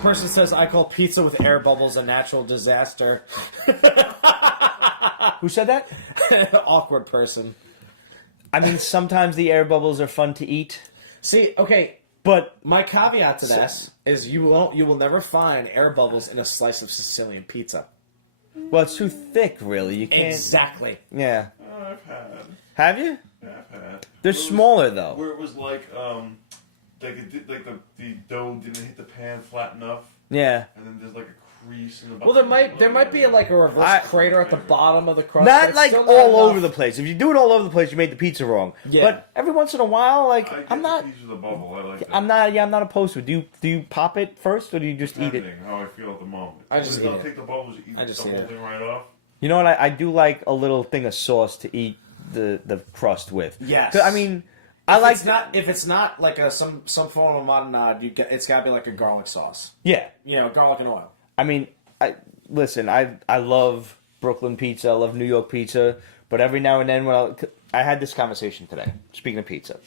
Awkward person says, I call pizza with air bubbles a natural disaster. Who said that? Awkward person. I mean, sometimes the air bubbles are fun to eat. See, okay, but my caveat to this is you will never find air bubbles in a slice of Sicilian pizza. Well, it's too thick, really. You can't. Exactly. Yeah. I've had. Have you? Yeah, I've had. They're smaller though. Where it was like the dough didn't hit the pan flat enough. Yeah. And then there's like a crease in the bottom. Well, there might be like a reverse crater at the bottom of the crust. Not like all over the place. If you do it all over the place, you made the pizza wrong. Yeah. But every once in a while, like I'm not. The piece with a bubble. I like that. I'm not opposed to it. Do you pop it first, or do you just eat it? How I feel at the moment. I just eat it. Take the bubbles, eat the whole thing right off. You know what? I do like a little thing of sauce to eat the crust with. Yes. I mean, if it's not like some form of marinade, it's got to be like a garlic sauce. Yeah. Garlic and oil. I mean, I love Brooklyn pizza. I love New York pizza. But every now and then, I had this conversation today. Speaking of pizza,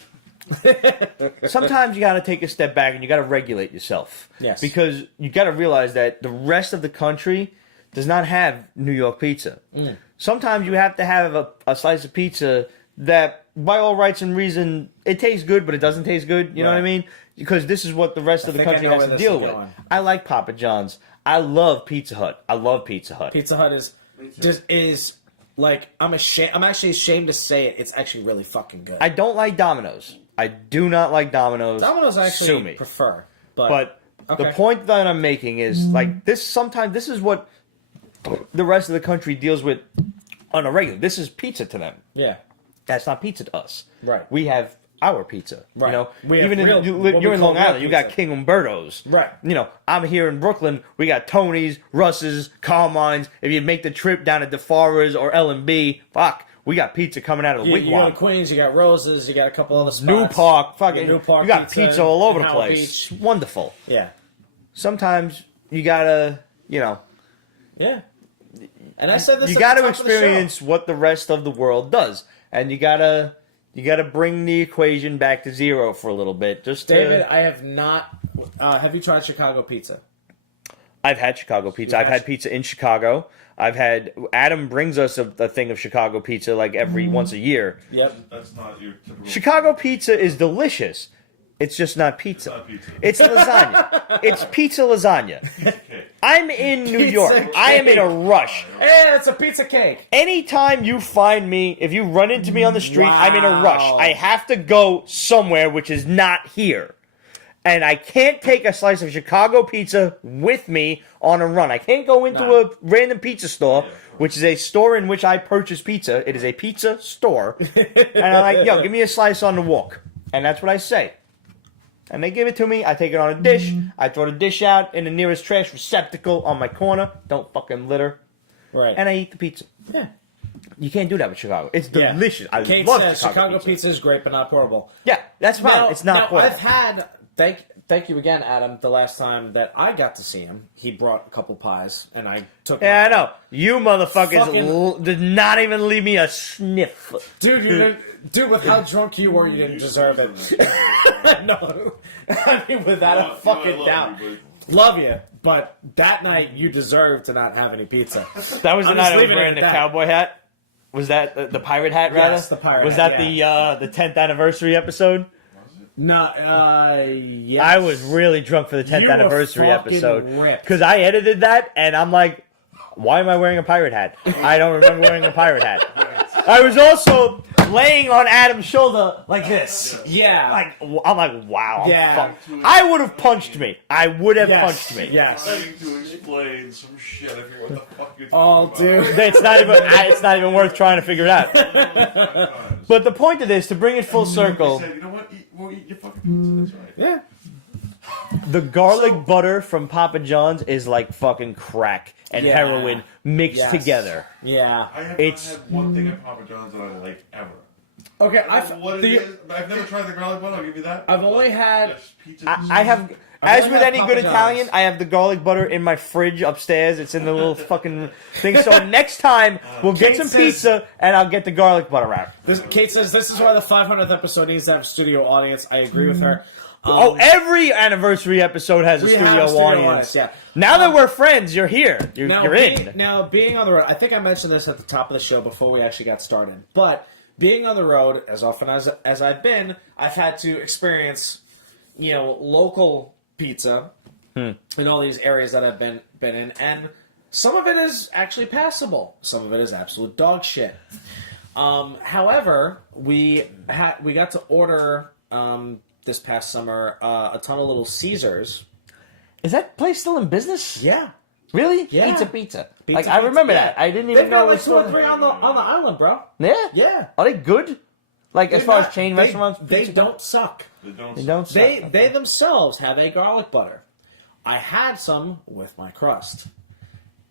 sometimes you got to take a step back and you got to regulate yourself. Yes. Because you got to realize that the rest of the country does not have New York pizza. Mm. Sometimes you have to have a slice of pizza that, by all rights and reason, it tastes good, but it doesn't taste good. You know what I mean? Because this is what the rest of the country has to deal with. I like Papa John's. I love Pizza Hut. I love Pizza Hut. Pizza Hut is like, I'm actually ashamed to say it. It's actually really fucking good. I don't like Domino's. I do not like Domino's. Domino's I actually prefer. But the point that I'm making is like this. Sometimes this is what the rest of the country deals with on a regular. This is pizza to them. Yeah. That's not pizza to us. Right. We have our pizza. Right. You know, You're in Long Island, you got King Umberto's. Right. You know, I'm here in Brooklyn. We got Tony's, Russ's, Carmine's. If you make the trip down to DeFara's or L&B, we got pizza coming out of the Wigwam. You go to Queens, you got Rose's, you got a couple other spots. New Park, New Park you got pizza all over the place. Beach. It's wonderful. Yeah. Sometimes you gotta, Yeah. And I said this. You gotta experience what the rest of the world does, and you gotta bring the equation back to zero for a little bit. David, I have not. Have you tried Chicago pizza? I've had Chicago pizza. I've had pizza in Chicago. Adam brings us a thing of Chicago pizza like every once a year. Yep. That's not your typical. Chicago pizza is delicious. It's just not pizza. It's not pizza. It's lasagna. It's pizza lasagna. I'm in New York. Cake. I am in a rush. Hey, it's a pizza cake. Anytime you find me, if you run into me on the street, I'm in a rush. I have to go somewhere which is not here. And I can't take a slice of Chicago pizza with me on a run. I can't go into a random pizza store, which is a store in which I purchase pizza. It is a pizza store. And I'm like, yo, give me a slice on the walk. And that's what I say. And they give it to me. I take it on a dish. I throw the dish out in the nearest trash receptacle on my corner. Don't fucking litter. Right. And I eat the pizza. Yeah. You can't do that with Chicago. It's delicious. I Kate love says Chicago pizza is great, but not portable. Yeah, that's fine. It's not portable. I've had... Thank you again, Adam. The last time that I got to see him, he brought a couple pies, and I took. Yeah, I know. You motherfuckers did not even leave me a sniff. Dude, with how drunk you were, you didn't deserve it. No, I mean without a fucking doubt. Love you, but that night you deserved to not have any pizza. That was the night I was wearing the cowboy hat. Was that the pirate hat? Rather, yes, the pirate. Was that the 10th anniversary episode? No, yes. I was really drunk for the 10th anniversary episode ripped. Because I edited that, and I'm like, why am I wearing a pirate hat? I don't remember wearing a pirate hat. I was also laying on Adam's shoulder like this. Yeah. I'm like, wow. Yeah. I would have punched me. I would have punched me. Yes. Trying to explain some shit. I figure what the fuck you're talking about. Dude. It's not even worth trying to figure it out. But the point of this, to bring it full circle. Said, you know what? We'll eat your fucking pizza. That's right. Yeah. The garlic butter from Papa John's is like fucking crack and heroin mixed together. Yeah. I have not had one thing at Papa John's that I like ever. Okay, I've never tried the garlic butter. I'll give you that. I've only had. I have. As with any good Italian, I have the garlic butter in my fridge upstairs. It's in the little fucking thing. So next time, we'll get some pizza, and I'll get the garlic butter out. Kate says, this is why the 500th episode needs to have a studio audience. I agree with her. Every anniversary episode has a we studio have studio audience. Yeah. Now that we're friends, you're here. You're in. Now, being on the road, I think I mentioned this at the top of the show before we actually got started. But being on the road, as often as I've been, I've had to experience, local pizza in all these areas that I've been in, and some of it is actually passable. Some of it is absolute dog shit. However, we got to order this past summer a ton of Little Caesars. Is that place still in business? Yeah. Really? Yeah. Pizza. Like, I remember that. I didn't even They've know got it like was 2 or still... 3 on the island, bro. Yeah? Yeah. Are they good? Like, as far as chain They restaurants? They don't suck. They don't. They don't suck. They themselves have a garlic butter. I had some with my crust.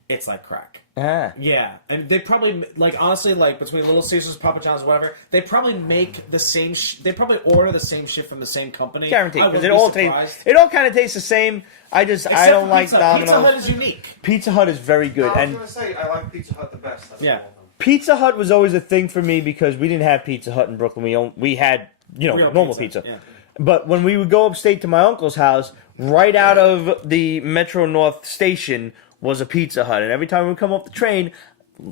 It's like crack. Ah. Yeah, and they probably honestly between Little Caesars, Papa John's, whatever. They probably make the same. They probably order the same shit from the same company. Guaranteed, because surprised. it all kind of tastes the same. I don't for like pizza. Domino's. Pizza Hut is unique. Pizza Hut is very good, I was and gonna say I like Pizza Hut the best. Yeah. Pizza Hut was always a thing for me because we didn't have Pizza Hut in Brooklyn. We had Real normal pizza. Yeah. But when we would go upstate to my uncle's house, right out of the Metro North station was a Pizza Hut, and every time we would come off the train,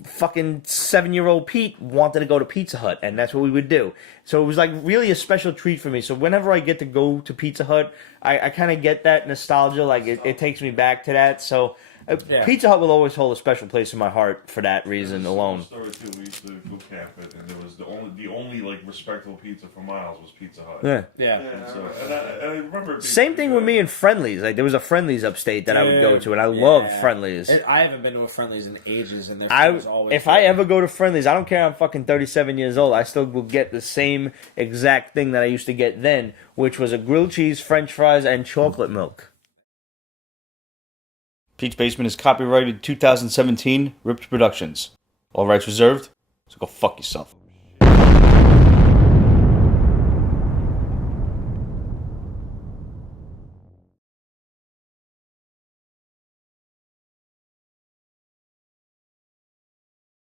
fucking 7-year-old Pete wanted to go to Pizza Hut, and that's what we would do. So it was like really a special treat for me. So whenever I get to go to Pizza Hut, I kind of get that nostalgia. Like it takes me back to that. So Pizza Hut will always hold a special place in my heart for that reason alone. Story too. We used to go camp it, and it was the only respectable pizza for miles was Pizza Hut. Yeah. Yeah. And so, and I remember. It being Same thing with me in Friendlies. Like there was a Friendlies upstate that I would go to, and I loved Friendlies. I haven't been to a Friendlies in ages, and their food was always. If I ever go to Friendlies, I don't care. I'm fucking 37 years old. I still will get the same exact thing that I used to get then, which was a grilled cheese, French fries, and chocolate milk. Pete's Basement is copyrighted 2017, Ripped Productions. All rights reserved, so go fuck yourself.